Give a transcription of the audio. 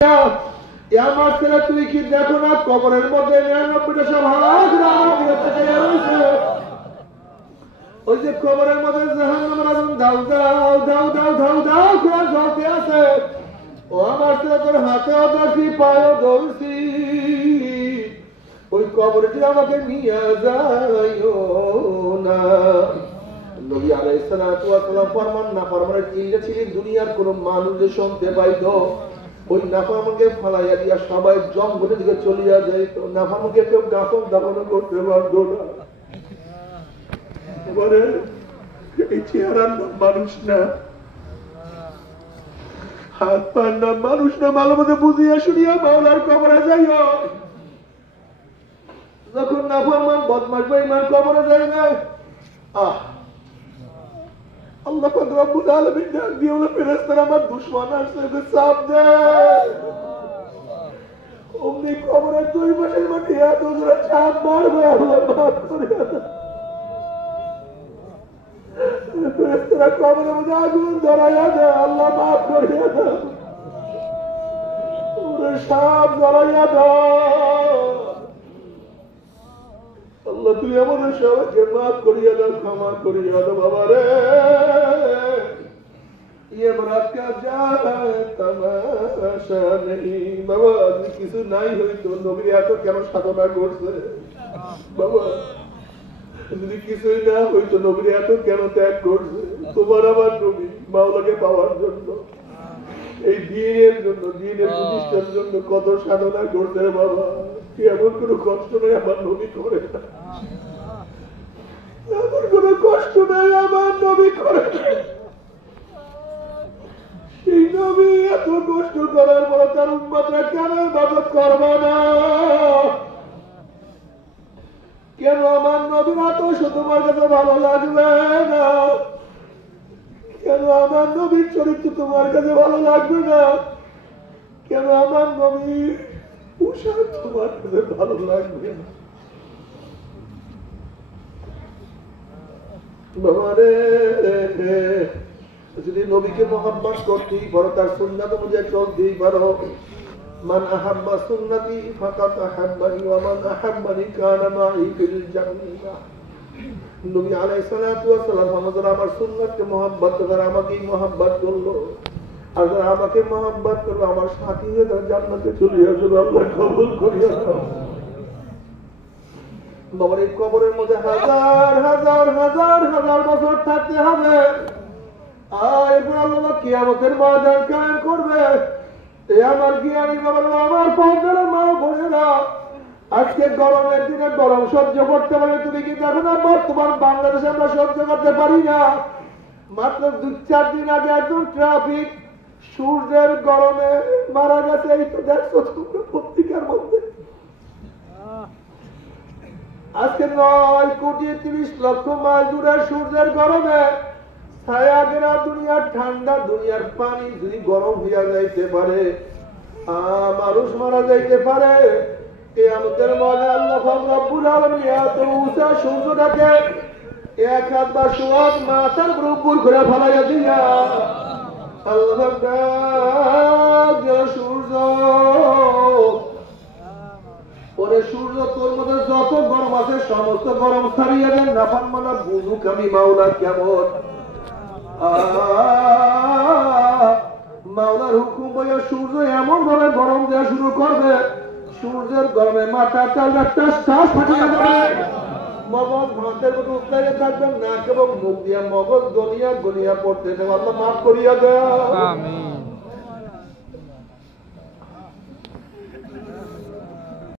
আমার ছেলে তুই কি দেখো না কবরের মধ্যে 99টা সব হাত ওই যে কবরের মধ্যে জাহান্নামের আগুন দাও দাও দাও দাও দাও দাও করে জ্বলতে আছে। ও আমার ছেলে তোর হাতেও ধরছি পায়েও ধরছি, ওই কবরটি আমাকে নিয়ে যাইও না। নবী আলাইহিস সালাতু ওয়াস সালাম ফরমান নাফরমানের চিল্লাচিল্লি দুনিয়ার কোন মানুষ যে শুনতে পাইতো, ওই নাফরমানকে ফালাইয়া দিয়া সবাই জঙ্গলের দিকে চলিয়া যাইত। নাফরমানকে কেউ দাফন দাফন করতে পারত না। এবারে এই চেহারার নাম মানুষ না, হাত পার নাম মানুষ না। ভালো মতো বুঝিয়া শুনিয়া মাওলার কবরে যাইও। যখন নাফরমান বদমাশ বেঈমান কবরে যায় না, আল্লাহ পাক রব্বুল আলামিন ডাক দিয়ে বলে ফেরেশতারা আমার দুশমন আসছে, ওকে চাপ দে। অমনি কবরের দুই পাশের মাটি এত জোরে চাপ মারবে, আল্লাহ মাফ করে দাও। ফেরেশতারা কবরের মধ্যে আগুন ধরাইয়া দেয়, আল্লাহ মাফ করে দাও। ওরে সাপ ধরাইয়া দাও, আল্লাহ তুই আমাদের সবাইকে মাফ করিয়া দাও, ক্ষমা করিয়া দাও। বাবা রে ये बरात का जाए तमाशा नहीं। बाबा কিছু নাই হইতো নবী এত কেন সাধনা করছে? বাবা যদি কিছুই না হইতো নবী এত কেন ত্যাগ করছে? তোমার আমার নবী মাওলাকে পাওয়ার জন্য, এই দিনের জন্য, দিনের প্রতিষ্ঠার জন্য কত সাধনা করছে বাবা। এমন কোনো কষ্ট নেই আমার নবী করে না, এমন কোনো কষ্ট নেই আমার নবী করে না। এই নবী এত কষ্ট করার পর তার উম্মতরা কেন ইবাদত করবে না? কেন আমার নবীর আদর্শ তোমার কাছে ভালো লাগবে না? কেন আমার নবীর চরিত্র তোমার কাছে ভালো লাগবে না? কেন আমার নবীর পোশাক তোমার কাছে ভালো লাগবে না? বাবা রে যদি নবীকে মোহাম্মত করতেই পারো, তার সুন্নাত অনুযায়ী চলতেই পারো, মান আহাব্বা সুন্নতি ফাকাত আহাব্বানি ওয়া মান আহাব্বানি কানা মাই ফিল জান্নাহ। নবী আলাইহিস সালাতু ওয়াস সালাম আমার সুন্নাতকে মোহাব্বত করে আমাকেই মোহাব্বত করলো, আর যারা আমাকে মোহাব্বত করবে আমার সাথী হয়ে তারা জান্নাতে চলে আসবে। আল্লাহ কবুল করিয়া দাও। বাবার এই কবরের মধ্যে হাজার হাজার হাজার হাজার বছর থাকতে হবে, আর এরপর আল্লাহ কিয়ামতের ময়দান কায়েম করবে। আমার জ্ঞানী বাবার আমার পৌঁছানো মা বোনেরা, আজকে গরমের দিনে গরম সহ্য করতে পারে তুমি কি দেখো না? বর্তমান বাংলাদেশে আমরা সহ্য করতে পারি না। মাত্র 2-4 দিন আগে একজন ট্রাফিক সূর্যের গরমে মারা গেছে, এই তো দেখছো তোমরা পত্রিকার মধ্যে। আজকে 9,30,00,000 মাইল দূরে সূর্যের গরমে ছায়া গেরা দুনিয়ার ঠান্ডা, দুনিয়ার পানি যদি গরম হইয়া যাইতে পারে, মানুষ মারা যাইতে পারে। কিয়ামতের মাঠে আল্লাহ রব্বুল আলামিন এত উঁচা সূর্যটাকে এক হাত বা সোয়াদ মাথার উপর ঘুরে ফেলাইয়া দিয়া আল্লাহ সূর্য, ওরে সূর্য তোর মধ্যে যত গরম আছে সমস্ত গরম ছাড়িয়ে দেন, নাফরমানা বুঝুক আমি মাওলা কেমন। মাওলার হুকুম বইয়া সূর্য এমন ভাবে গরম দেওয়া শুরু করবে, সূর্যের গরমে মাথা চালটা টাস ফাটিয়ে যাবে, মগজ ভাতের মতো উত্তাইতে থাকবে, নাক এবং মুখ দিয়ে মগজ গলিয়া গলিয়া পড়তে দেবে। আল্লাহ মাফ করিয়া দেয়।